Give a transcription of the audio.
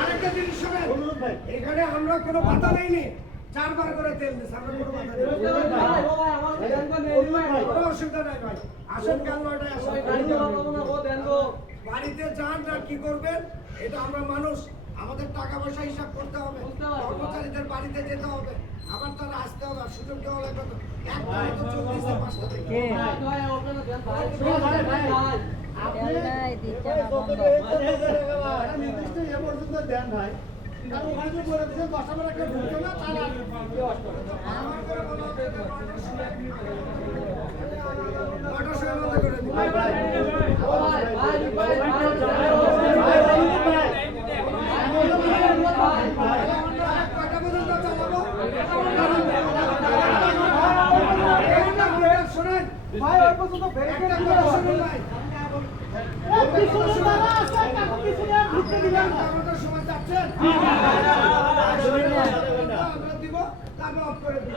আরেকটা জিনিস শোনেন, এখানে আমরা কোনো বাধা নেইনি, 4 বার করে তেল দিচ্ছি, আমরা কোনো বাধা নেই, কোনো অসুবিধা নাই ভাই। আসেন কাল 9টায় আসেন, বাড়িতে যান না কি করবেন, এটা আমরা মানুষ, আমাদের টাকা পয়সা হিসাব করতে হবে, কর্মচারীদের বাড়িতে যেতে হবে, আবার তারা আসতে হবে, সুযোগ দেওয়া লাগবে তো। একটা তো 40-5টা থেকে নির্দিষ্ট এ পর্যন্ত দেন ভাই, কারণ ওখানে তো বলে দিচ্ছেন 10টা বেলা কেউ ঢুকতো না, তারা আমার করে বলা হচ্ছে 9টার সময় বন্ধ করে দিন। কয়টা পর্যন্ত চালাবো? শোনেন ভাই, ওই পর্যন্ত একটা কথা শুনুন ভাই, সময় যাচ্ছেন দিব, তারপর অফ করে দিব।